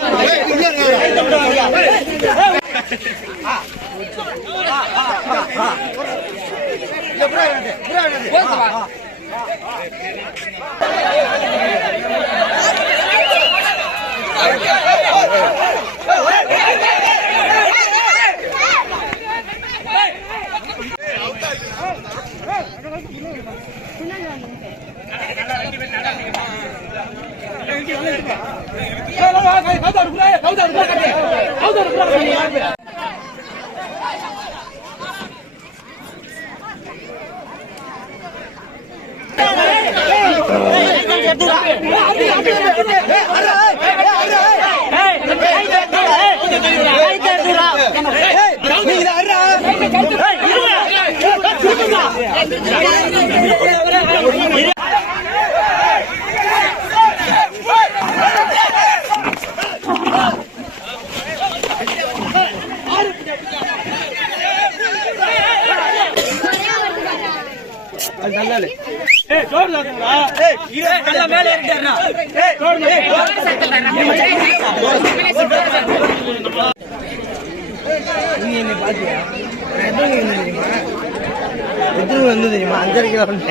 நடந்து நீங்க எத்தனை வந்து தெரியுமா அஞ்சரைக்கு வரேன்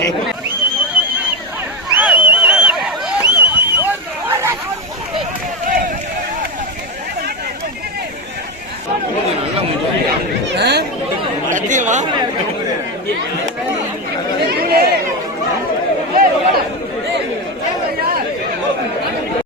சத்தியமா Gracias.